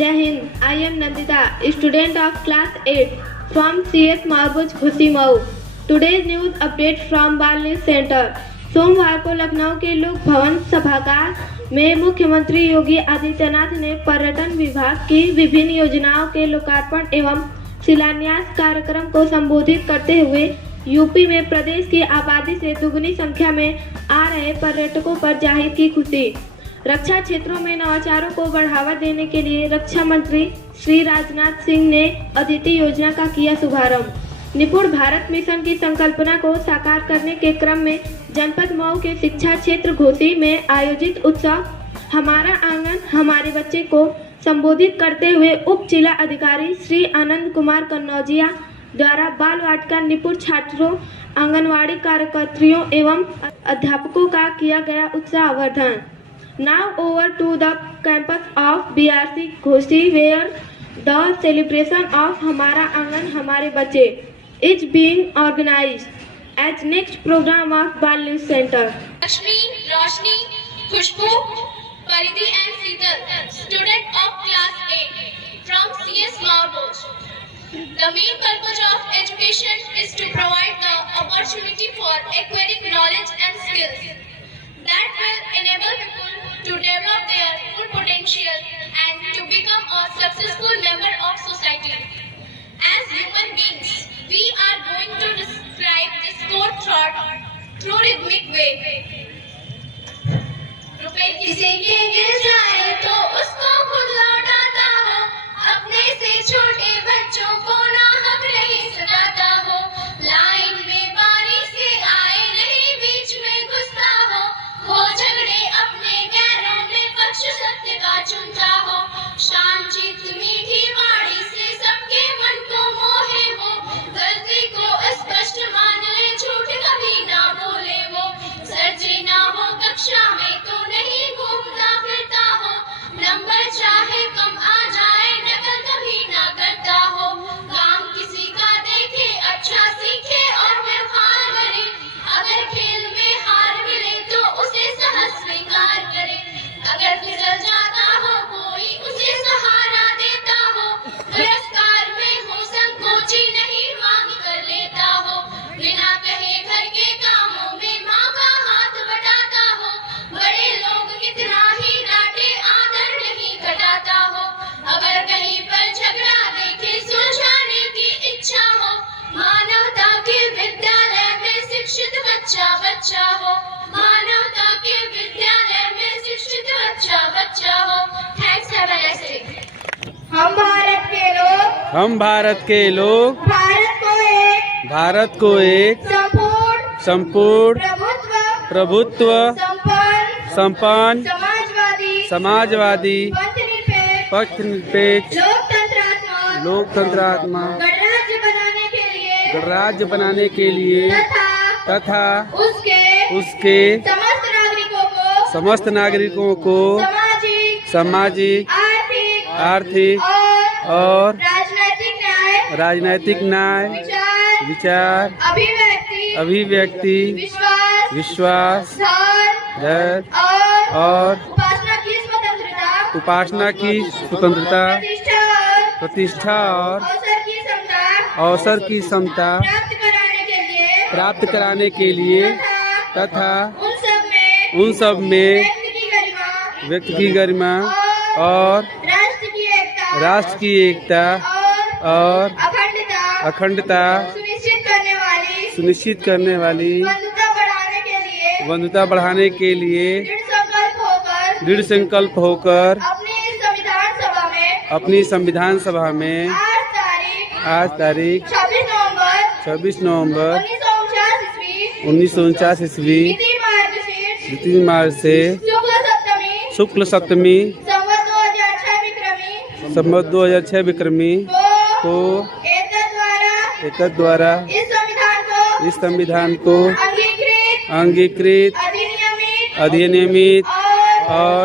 Jai Hind. I am Nandita, student of class 8 from CS Marbuj Khusimau. Today's news update from बाल news centre. सोमवार को लखनऊ के लोक भवन सभागार में मुख्यमंत्री योगी आदित्यनाथ ने पर्यटन विभाग की विभिन्न योजनाओं के लोकार्पण एवं शिलान्यास कार्यक्रम को संबोधित करते हुए यूपी में प्रदेश की आबादी से दुगनी संख्या में आ रहे पर्यटकों पर जाहिर की खुशी। रक्षा क्षेत्रों में नवाचारों को बढ़ावा देने के लिए रक्षा मंत्री श्री राजनाथ सिंह ने अदिति योजना का किया शुभारंभ। निपुण भारत मिशन की संकल्पना को साकार करने के क्रम में जनपद मऊ के शिक्षा क्षेत्र घोसी में आयोजित उत्सव हमारा आंगन हमारे बच्चे को संबोधित करते हुए उप जिला अधिकारी श्री आनंद कुमार कन्नौजिया द्वारा बाल वाटिका निपुण छात्रों आंगनवाड़ी कार्यकर्तियों एवं अध्यापकों का किया गया उत्साहवर्धन। Now over to the campus of BRC Ghosi where the celebration of हमारा आंगन हमारे बच्चे is being organized as next program of बाल news centre. Lakshmi, Roshni, Khushbu, Paridhi and Seetal, student of class 8 from CS Marbuj. The main purpose of education is to provide the opportunity for acquiring knowledge and skills that will enable people to develop their full potential and to become a successful member of society. As human beings, we are going to describe this core thought through rhythmic way. रुपए किसी के गिर जाए तो उसको खुद लौटाता हो, अपने से छोटे बच्चों को ना हक नहीं सताता हो, लाइन में बारी से आए नहीं बीच में घुसता हो झगड़े अपने गैरों में पक्ष सत्य का चुनता हो, शांत मीठी वाणी से सबके मन को मोहे वो, गलती को स्पष्ट मान ले झूठ कभी ना बोले वो, सर्जे ना हो कक्षा में तो नहीं घूमता फिरता हो, नंबर चाहे कम आ जाए नकल कभी ना करता हो, काम किसी का देखे अच्छा सीखे और व्यवहार करे, अगर खेल में हार मिले तो उसे सहज स्वीकार करे, अगर फिसल जाता हो कोई उसे सहारा देता हो, पुरस्कार में हो संकोची नहीं मांग कर लेता हो, बिना कहे घर के कामों में माँ का हाथ बटाता हो, बड़े लोग कितना ही डांटे आदर नहीं घटाता हो, अगर कहीं पर झगड़ा देखे सुलझाने की इच्छा हो, मानवता के विद्यालय में शिक्षित बच्चा बच्चा हो, मानवता के विद्यालय में शिक्षित बच्चा बच्चा हो। Thanks have a nice day. हम भारत के लोग भारत को एक संपूर्ण प्रभुत्व संपन्न समाजवादी पक्षनिरपेक्ष लोकतंत्रात्मा गणराज्य बनाने के लिए तथा उसके समस्त नागरिकों को सामाजिक आर्थिक और राजनैतिक न्याय विचार अभिव्यक्ति विश्वास धैर्य और उपासना की स्वतंत्रता प्रतिष्ठा और अवसर की समता प्राप्त कराने के लिए तथा उन सब में व्यक्ति की गरिमा और राष्ट्र की एकता और अखंडता सुनिश्चित करने वाली बंधुता बढ़ाने के लिए दृढ़ संकल्प होकर अपनी संविधान सभा में आज तारीख 26 नवंबर 1949 ईस्वी 3 मार्च से शुक्ल सप्तमी संवत 2006 विक्रमी को एकत्र द्वारा इस संविधान को अंगीकृत अधिनियमित और